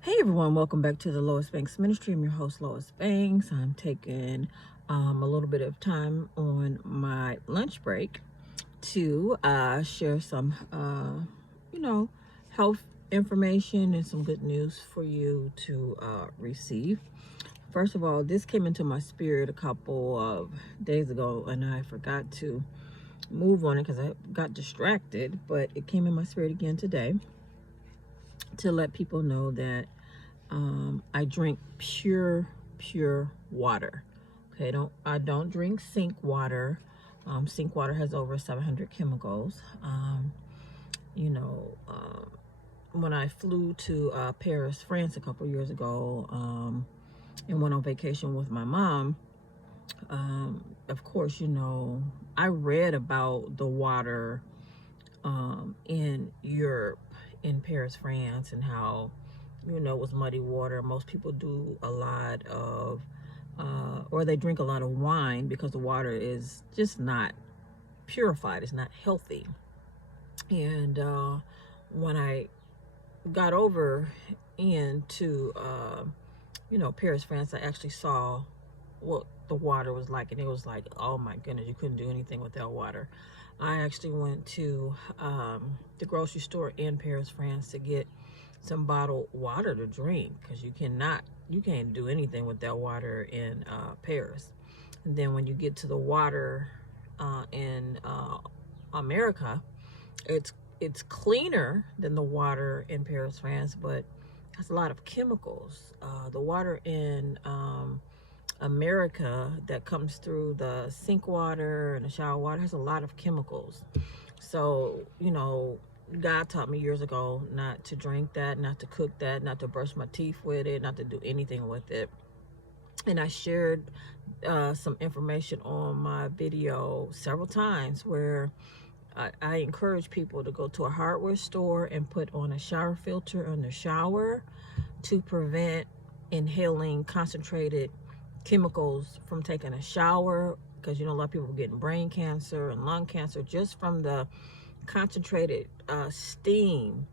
Hey everyone, welcome back to the Lois Banks Ministry. I'm your host, Lois Banks. I'm taking a little bit of time on my lunch break to share some, health information and some good news for you to receive. First of all, this came into my spirit a couple of days ago, and I forgot to move on it because I got distracted, but it came in my spirit again today to let people know that I drink pure water. Okay, I don't drink sink water. Sink water has over 700 chemicals. You know, when I flew to Paris, France a couple years ago, and went on vacation with my mom, of course, I read about the water in Europe, in Paris, France, and how it was muddy water. Most people do a lot of, or they drink a lot of wine because the water is just not purified. It's not healthy. And when I got over into, Paris, France, I actually saw what the water was like, and it was like, oh my goodness, you couldn't do anything without water. I actually went to the grocery store in Paris, France to get some bottled water to drink because you can't do anything with that water in Paris. And then when you get to the water in America, it's cleaner than the water in Paris, France, but has a lot of chemicals. The water in America that comes through the sink water and the shower water has a lot of chemicals. So, God taught me years ago not to drink that, not to cook that, not to brush my teeth with it, not to do anything with it. And I shared some information on my video several times where I encourage people to go to a hardware store and put on a shower filter in the shower to prevent inhaling concentrated chemicals from taking a shower, because a lot of people are getting brain cancer and lung cancer just from the concentrated steam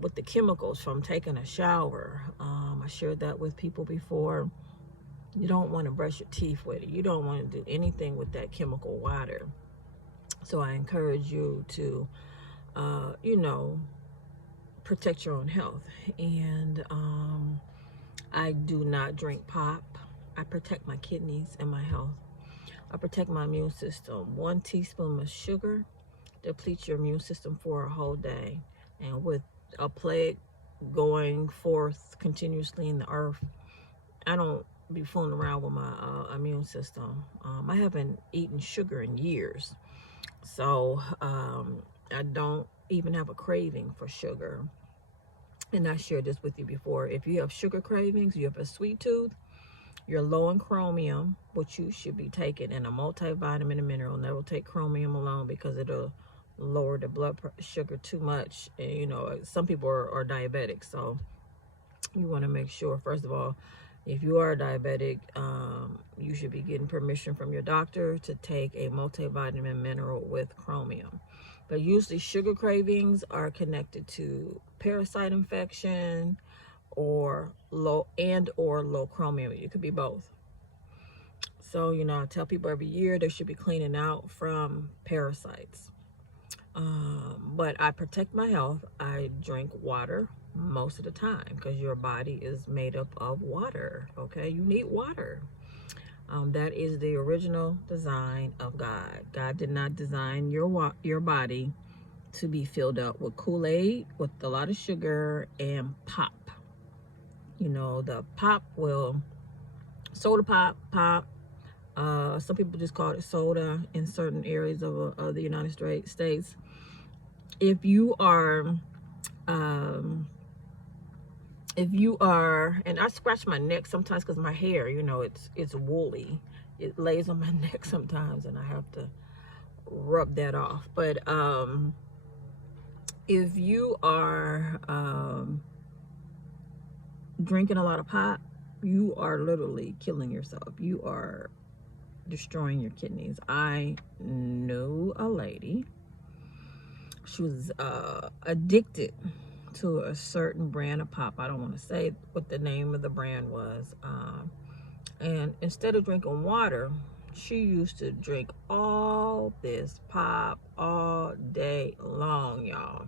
with the chemicals from taking a shower. I shared that with people before. You don't want to brush your teeth with it. You don't want to do anything with that chemical water. So I encourage you to, protect your own health. And I do not drink pop. I protect my kidneys and my health. I protect my immune system. 1 teaspoon of sugar depletes your immune system for a whole day. And with a plague going forth continuously in the earth, I don't be fooling around with my immune system. I haven't eaten sugar in years. So I don't even have a craving for sugar. And I shared this with you before. If you have sugar cravings, you have a sweet tooth, you're low in chromium, which you should be taking, and a multivitamin and mineral. Never take chromium alone because it'll lower the blood sugar too much. And, some people are diabetic, so you want to make sure, first of all, if you are diabetic, you should be getting permission from your doctor to take a multivitamin mineral with chromium. But usually sugar cravings are connected to parasite infection or low chromium. It could be both. So, I tell people every year they should be cleaning out from parasites. But I protect my health. I drink water most of the time because your body is made up of water. Okay, you need water. That is the original design of God. God did not design your body to be filled up with Kool-Aid, with a lot of sugar and pop. The pop soda pop. Some people just call it soda in certain areas of the United States. If you are, and I scratch my neck sometimes because my hair, it's woolly. It lays on my neck sometimes, and I have to rub that off. But if you are drinking a lot of pop, you are literally killing yourself. You are destroying your kidneys. I knew a lady. She was addicted to a certain brand of pop. I don't want to say what the name of the brand was. And instead of drinking water, she used to drink all this pop all day long, y'all.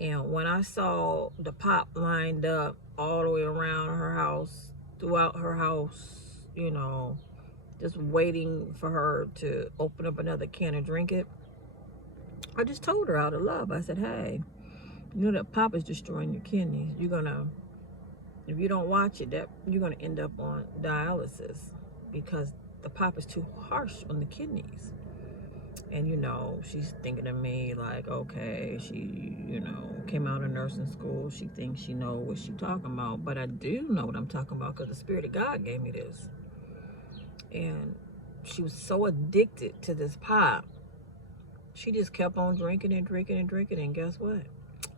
And when I saw the pop lined up all the way around her house, throughout her house, you know, just waiting for her to open up another can and drink it, I just told her out of love. I said, hey, you know that pop is destroying your kidneys. You're gonna, if you don't watch it, that you're gonna end up on dialysis because the pop is too harsh on the kidneys. And you know, she's thinking of me like, okay, she, you know, came out of nursing school. She thinks she know what she talking about, but I do know what I'm talking about because the Spirit of God gave me this. And she was so addicted to this pop, she just kept on drinking and drinking and drinking. And guess what?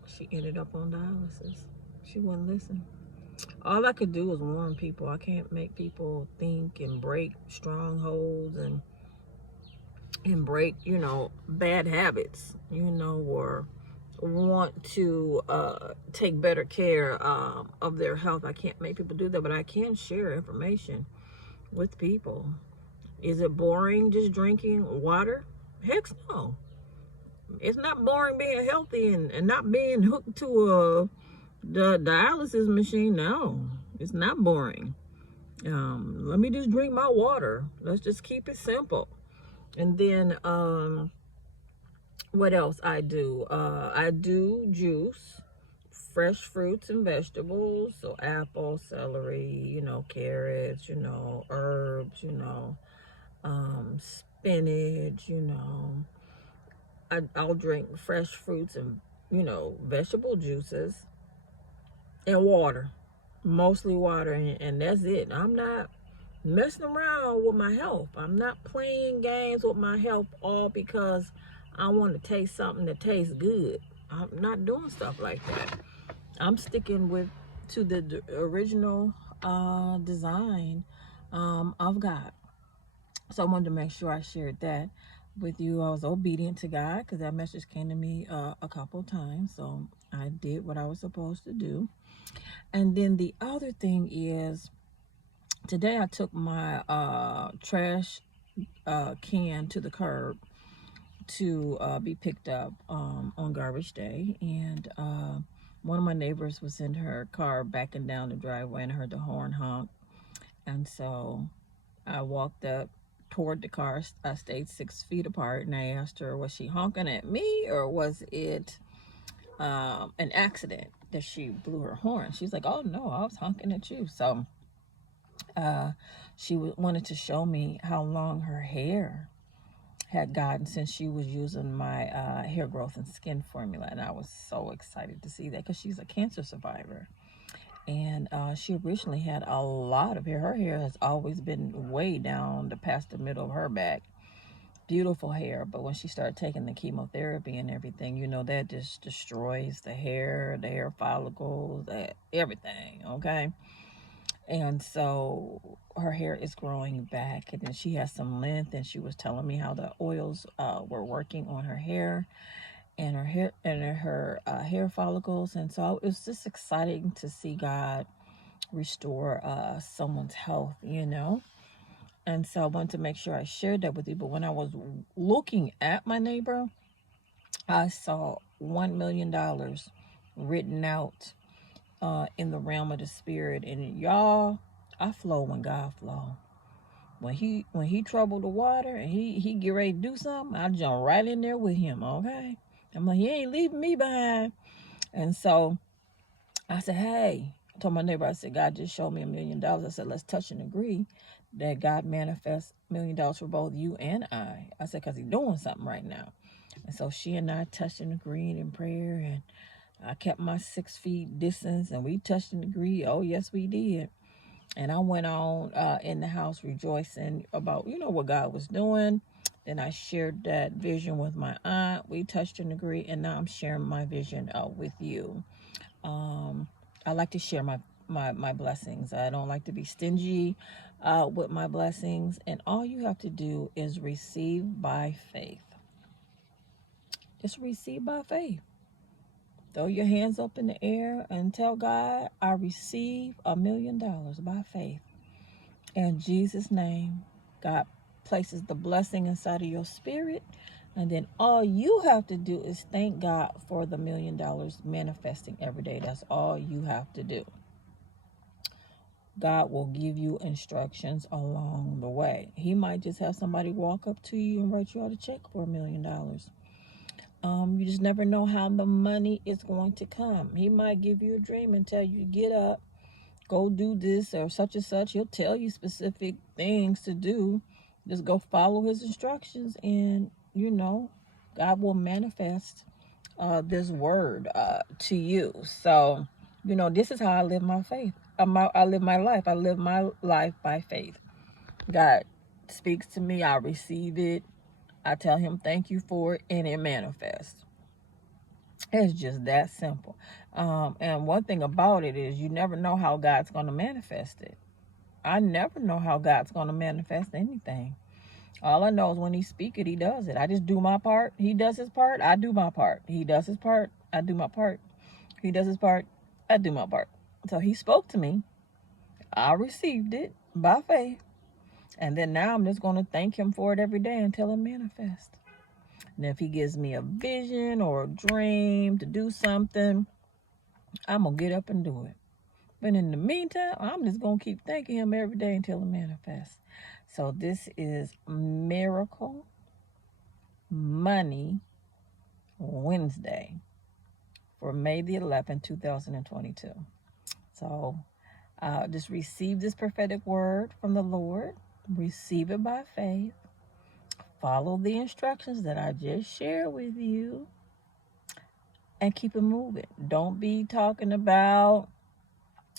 She ended up on dialysis. She wouldn't listen. All I could do was warn people. I can't make people think and break strongholds and break, you know, bad habits, you know, or want to take better care of their health. I can't make people do that, but I can share information with people. Is it boring just drinking water? Heck no. It's not boring being healthy and not being hooked to the dialysis machine. No, it's not boring. Let me just drink my water. Let's just keep it simple. And then what else I do? I do juice, fresh fruits and vegetables. So apple, celery, you know, carrots, you know, herbs, you know, spinach, you know. I'll drink fresh fruits and, you know, vegetable juices and water, mostly water, and that's it. I'm not messing around with my health. I'm not playing games with my health all because I want to taste something that tastes good. I'm not doing stuff like that. I'm sticking to the original design of God. So I wanted to make sure I shared that with you. I was obedient to God because that message came to me a couple of times. So I did what I was supposed to do. And then the other thing is, today I took my trash can to the curb to be picked up on garbage day. And one of my neighbors was in her car backing down the driveway and heard the horn honk. And so I walked up toward the car. I stayed 6 feet apart and I asked her, was she honking at me or was it an accident that she blew her horn? She's like, oh no, I was honking at you. So she wanted to show me how long her hair had gotten since she was using my hair growth and skin formula. And I was so excited to see that because she's a cancer survivor. And she originally had a lot of hair. Her hair has always been way down to past the middle of her back. Beautiful hair. But when she started taking the chemotherapy and everything, you know, that just destroys the hair follicles, everything, okay? And so her hair is growing back, and then she has some length, and she was telling me how the oils were working on her hair and her hair follicles. And so it was just exciting to see God restore someone's health, you know. And so I wanted to make sure I shared that with you. But when I was looking at my neighbor, I saw $1 million written out in the realm of the spirit. And y'all, I flow when God flow. When he troubled the water and he get ready to do something, I jump right in there with him, okay? I'm like, he ain't leaving me behind. And so I said, hey, I told my neighbor, I said, God just showed me $1 million. I said, let's touch and agree that God manifests $1 million for both you and I. I said, because he's doing something right now. And so she and I touched and agreed in prayer, and I kept my 6 feet distance, and we touched and agreed. Oh, yes, we did. And I went on in the house rejoicing about, you know, what God was doing. Then I shared that vision with my aunt. We touched and agreed, and now I'm sharing my vision with you. I like to share my blessings. I don't like to be stingy with my blessings. And all you have to do is receive by faith. Just receive by faith. Throw your hands up in the air and tell God, I receive $1 million by faith. In Jesus' name, God places the blessing inside of your spirit. And then all you have to do is thank God for the $1 million manifesting every day. That's all you have to do. God will give you instructions along the way. He might just have somebody walk up to you and write you out a check for $1 million. You just never know how the money is going to come. He might give you a dream and tell you to get up, go do this or such and such. He'll tell you specific things to do. Just go follow his instructions, and God will manifest this word to you. So this is how I live my faith. I live my life. I live my life by faith. God speaks to me, I receive it, I tell him thank you for it, and it manifests. It's just that simple. And one thing about it is you never know how God's going to manifest it. I never know how God's going to manifest anything. All I know is when he speaks it, he does it. I just do my part. He does his part. I do my part. He does his part. I do my part. He does his part. I do my part. So he spoke to me. I received it by faith. And then now I'm just going to thank him for it every day until it manifests. And if he gives me a vision or a dream to do something, I'm going to get up and do it. But in the meantime, I'm just going to keep thanking him every day until it manifests. So this is Miracle Money Wednesday for May the 11th, 2022. So just receive this prophetic word from the Lord. Receive it by faith. Follow the instructions that I just shared with you. And keep it moving. Don't be talking about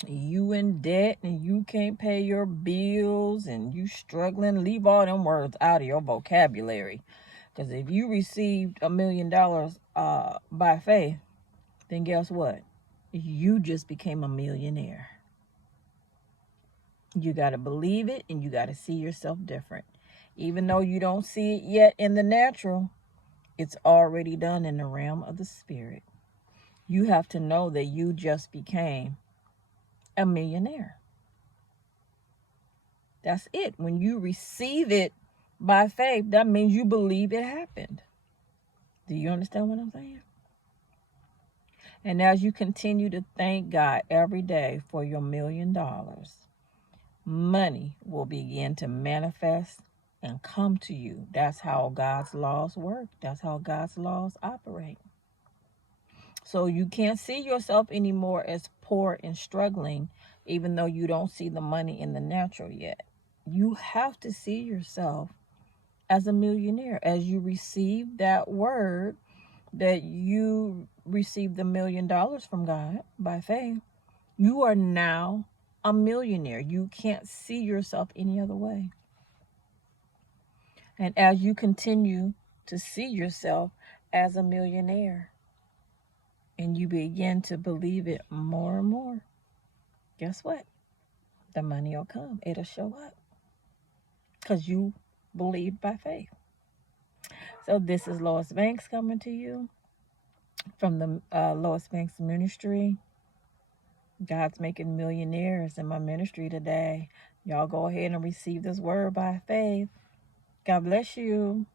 you in debt and you can't pay your bills and you struggling. Leave all them words out of your vocabulary. Because if you received $1 million by faith, then guess what? You just became a millionaire. You got to believe it and you got to see yourself different. Even though you don't see it yet in the natural, it's already done in the realm of the spirit. You have to know that you just became a millionaire. That's it. When you receive it by faith, that means you believe it happened. Do you understand what I'm saying? And as you continue to thank God every day for your $1 million, money will begin to manifest and come to you. That's how God's laws work. That's how God's laws operate. So you can't see yourself anymore as poor and struggling, even though you don't see the money in the natural yet. You have to see yourself as a millionaire. As you receive that word that you received $1 million from God by faith, you are now a millionaire. You can't see yourself any other way. And as you continue to see yourself as a millionaire and you begin to believe it more and more, guess what? The money will come. It'll show up because you believe by faith. So this is Lois Banks coming to you from the Lois Banks Ministry. God's making millionaires in my ministry today. Y'all go ahead and receive this word by faith. God bless you.